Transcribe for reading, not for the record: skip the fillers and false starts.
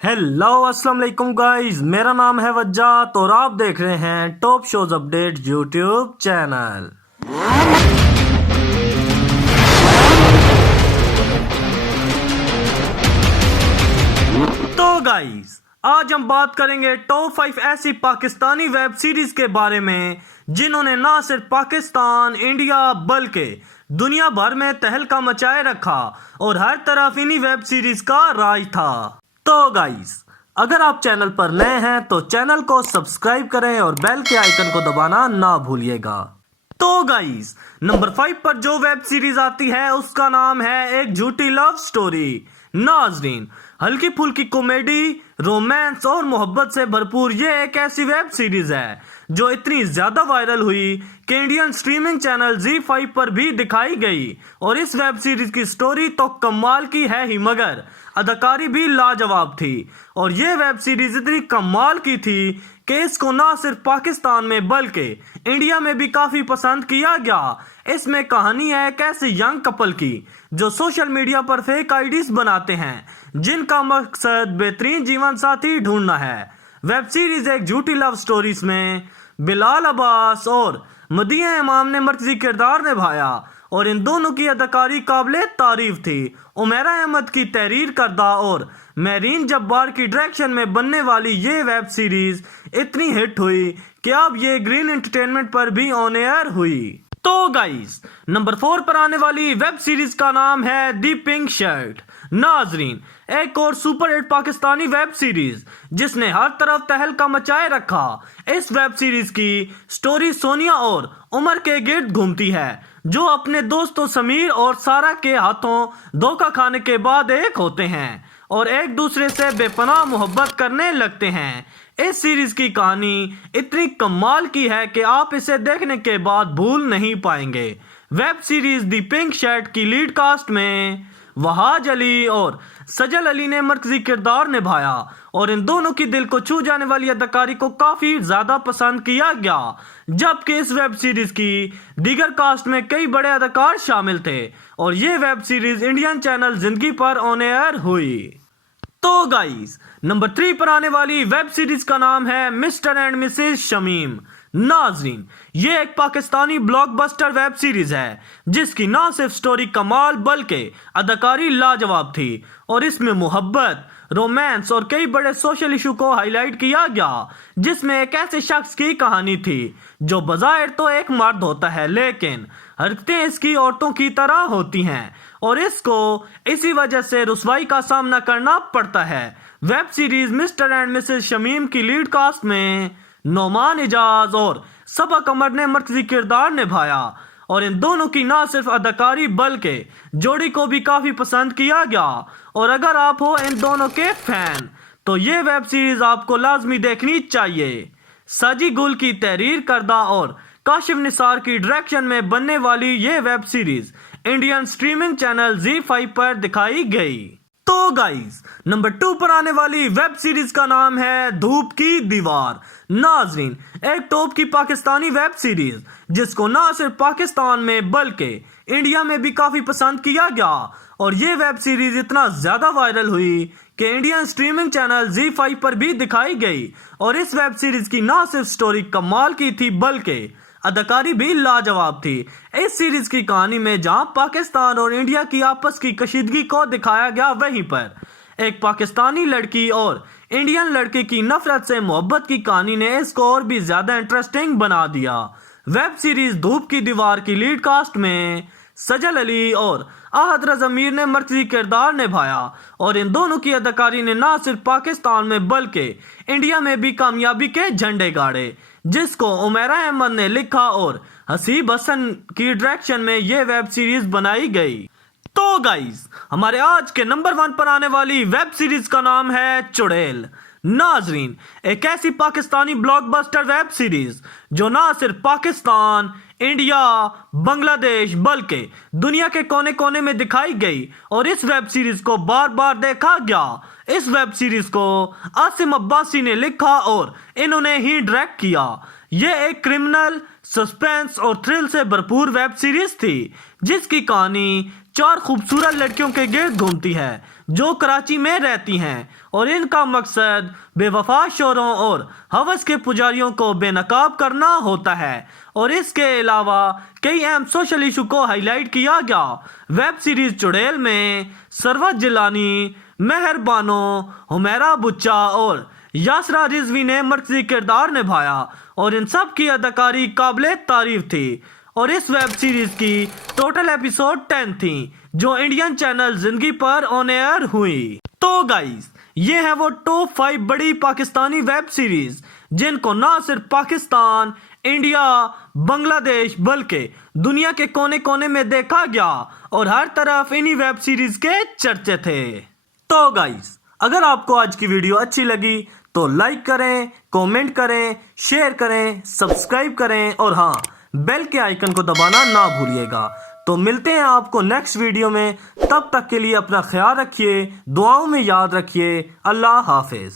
Hello अस्सलाम वालेकुम guys, मेरा नाम है वज्जात और आप देख रहे हैं top shows update YouTube channel. तो गाइस, आज हम बात करेंगे टॉप 5 ऐसी पाकिस्तानी वेब सीरीज के बारे में जिन्होंने ना सिर्फ पाकिस्तान, इंडिया बल्कि दुनिया भर में तहलका मचाए रखा और हर तरफ इन्हीं वेब सीरीज का राज था। तो गाइस, अगर आप चैनल पर नए हैं तो चैनल को सब्सक्राइब करें और बेल के आइकन को दबाना ना भूलिएगा। तो गाइस, नंबर 5 पर जो वेब सीरीज आती है उसका नाम है एक झूठी लव स्टोरी। नाजरीन, हल्की फुल्की कॉमेडी, रोमांस और मोहब्बत से भरपूर ये एक ऐसी वेब सीरीज है जो इतनी ज्यादा वायरल हुई कि इंडियन स्ट्रीमिंग चैनल ZEE5 पर भी दिखाई गई। और इस वेब सीरीज की स्टोरी तो कमाल की है ही, मगर अदाकारी भी लाजवाब थी। और ये वेब सीरीज इतनी कमाल की थी कि इसको ना सिर्फ पाकिस्तान में बल्कि इंडिया में भी काफी पसंद किया गया। इसमें कहानी है एक ऐसे यंग कपल की जो सोशल मीडिया पर फेक आईडीज बनाते हैं जिनका मकसद बेहतरीन जीवन साथी ढूंढना है। वेब सीरीज एक झूठी लव स्टोरीज में बिलाल अब्बास और मदीहा इमाम ने मर्कजी किरदार निभाया और इन दोनों की अदाकारी काबिले तारीफ थी। उमैरा अहमद की तहरीर करदा और मेरीन जब्बार की डायरेक्शन में बनने वाली ये वेब सीरीज इतनी हिट हुई कि अब ये ग्रीन एंटरटेनमेंट पर भी ऑन एयर हुई। तो गाइस, नंबर 4 पर आने वाली वेब सीरीज का नाम है दी पिंक शर्ट। नाजरीन, एक और super hit Pakistani web series जिसने हर तरफ तहलका मचाए रखा। इस वेब सीरीज की स्टोरी सोनिया और उमर के गिर्द घूमती है जो अपने दोस्तों समीर और सारा के हाथों धोखा खाने के बाद एक होते हैं और एक दूसरे से बेपनाह मोहब्बत करने लगते हैं। इस सीरीज की कहानी इतनी कमाल की है कि आप इसे देखने के बाद भूल नहीं पाएंगे। वेब सीरीज दी पिंक शर्ट की लीड कास्ट में वहाज अली और सजल अली ने मरकजी किरदार निभाया और इन दोनों की दिल को छू जाने वाली अदाकारी को काफी ज्यादा पसंद किया गया। जबकि इस वेब सीरीज की दीगर कास्ट में कई बड़े अदाकार शामिल थे और ये वेब सीरीज इंडियन चैनल जिंदगी पर ऑन एयर हुई। तो गाइस, नंबर 3 पर आने वाली वेब सीरीज का नाम है मिस्टर एंड मिसेज शमीम। नाजरीन, ये एक पाकिस्तानी ब्लॉकबस्टर वेब सीरीज है जिसकी ना सिर्फ स्टोरी कमाल बल्कि अदाकारी लाजवाब थी और इसमें मोहब्बत, रोमांस और कई बड़े सोशल इशू को हाईलाइट किया गया। जिसमें एक ऐसे शख्स की कहानी थी जो बज़ाहिर तो एक मर्द होता है लेकिन हरकतें इसकी औरतों की तरह होती हैं और इसको इसी वजह से रुसवाई का सामना करना पड़ता है। Web series Mr and Mrs Shamim की लीड कास्ट में नोमान इजाज और सबा कमर ने मरकजी किरदार निभाया और इन दोनों की ना सिर्फ अदाकारी बल्कि जोड़ी को भी काफी पसंद किया गया। और अगर आप हो इन दोनों के फैन तो ये वेब सीरीज आपको लाजमी देखनी चाहिए। साजी गुल की तहरीर करदा और काशिफ निसार की डायरेक्शन में बनने वाली ये web series Indian streaming channel ZEE5 पर दिखाई गई। तो गाइस, नंबर 2 पर आने वाली वेब सीरीज का नाम है धूप की दीवार। नाजरीन, एक टॉप की पाकिस्तानी वेब सीरीज जिसको ना सिर्फ पाकिस्तान में बल्कि इंडिया में भी काफी पसंद किया गया और ये वेब सीरीज इतना ज्यादा वायरल हुई कि इंडियन स्ट्रीमिंग चैनल ZEE5 पर भी दिखाई गई। और इस वेब सीरीज की ना सिर्फ स्टोरी कमाल की थी बल्कि अदाकारी भी लाजवाब थी। इस सीरीज की कहानी में जहां पाकिस्तान और इंडिया की आपस की कशीदगी को दिखाया गया, वहीं पर एक पाकिस्तानी लड़की और इंडियन लड़के की नफरत से मोहब्बत की कहानी ने इसको और भी ज्यादा इंटरेस्टिंग बना दिया। वेब सीरीज धूप की दीवार की लीड कास्ट में सजल अली और आहद ज़मीर ने मरकजी किरदार निभाया और इन दोनों की अदाकारी ने ना सिर्फ पाकिस्तान में बल्कि इंडिया में भी कामयाबी के झंडे गाड़े। जिसको उमैरा अहमद ने लिखा और हसीब हसन की डायरेक्शन में यह वेब सीरीज बनाई गई। तो गाइस, हमारे आज के नंबर 1 पर आने वाली वेब सीरीज का नाम है चुड़ैल। नाजरीन, एक ऐसी पाकिस्तानी ब्लॉकबस्टर वेब सीरीज जो ना सिर्फ पाकिस्तान, इंडिया, बांग्लादेश बल्कि दुनिया के कोने कोने में दिखाई गई और इस वेब सीरीज को बार बार देखा गया। इस वेब सीरीज को आसिम अब्बासी ने लिखा और इन्होंने ही डायरेक्ट किया। यह एक क्रिमिनल, सस्पेंस और थ्रिल से भरपूर वेब सीरीज थी जिसकी कहानी चार खूबसूरत लड़कियों के गिर्द घूमती है जो कराची में रहती हैं और इनका मकसद बेवफा शोरों और हवस के पुजारियों को बेनकाब करना होता है। और इसके अलावा कई अहम सोशल इशू को हाईलाइट किया गया। वेब सीरीज चुड़ैल में सरवत जिलानी, मेहर बानो, हुमैरा बुच्चा और यासरा रिजवी ने मरकजी किरदार निभाया और इन सब की अदाकारी काबिले तारीफ थी। और इस वेब सीरीज की टोटल एपिसोड 10 थी जो इंडियन चैनल जिंदगी पर ऑन एयर हुई। तो गाइस, ये है वो टॉप 5 बड़ी पाकिस्तानी वेब सीरीज जिनको ना सिर्फ पाकिस्तान, इंडिया, बांग्लादेश बल्कि दुनिया के कोने कोने में देखा गया और हर तरफ इन्हीं वेब सीरीज के चर्चे थे। तो गाइस, अगर आपको आज की वीडियो अच्छी लगी तो लाइक करें, कमेंट करें, शेयर करें, सब्सक्राइब करें और हाँ, बेल के आइकन को दबाना ना भूलिएगा। तो मिलते हैं आपको नेक्स्ट वीडियो में। तब तक के लिए अपना ख्याल रखिए, दुआओं में याद रखिए। अल्लाह हाफिज।